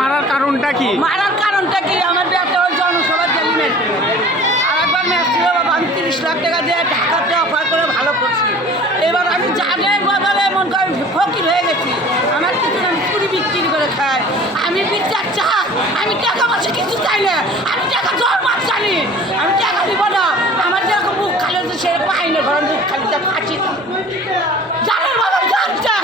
মারার কারণটা কি? মারার কারণটা কি? আমার বিয়াতে ওই জনসভার জেলি মেরেছে। আরেকবার ম্যাচ ছিল বাবা, আমি 30 লাখ টাকা দিয়ে ঢাকাতে অফার করে ভালো করছি। এবার আমি জানের বদলে এমন করে ফকির হয়ে গেছি। আমার কিছু আমি চুরি বিক্রি করে খাই। আমি বিচার চাই, আমি টাকা পয়সা কিছু চাই না, আমি টাকা জোর মাছ জানি, আমি টাকা দিব না। আমার যেরকম বুক খালি হচ্ছে সেরকম আইনে ঘরের বুক খালিতে ফাঁসি জানের বাবা জানছে।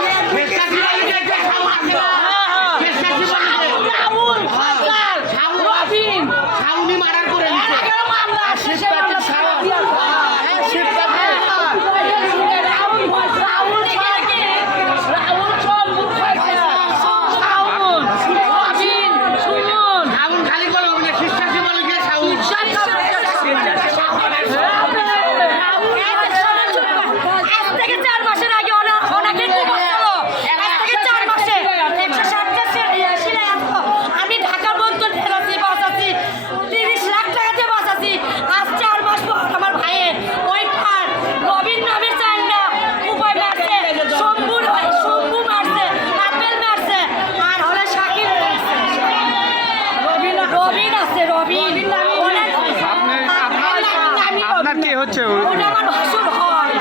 আপনার কি হচ্ছে? আমার ভাসুর হয়,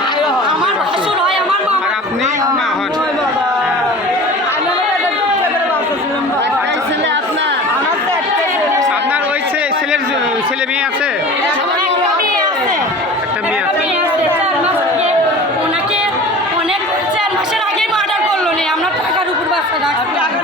আমার ভাসুর হয়, আমার মা। আর আপনি মা হন। আপনার ওই ছেলের ছেলে মেয়ে আছে? একটা মেয়ে আছে। ওনাকে অনেক 4 মাসের আগেই মার্ডার করলো, আমরা টাকার উপর বাচ্চা রাখছি।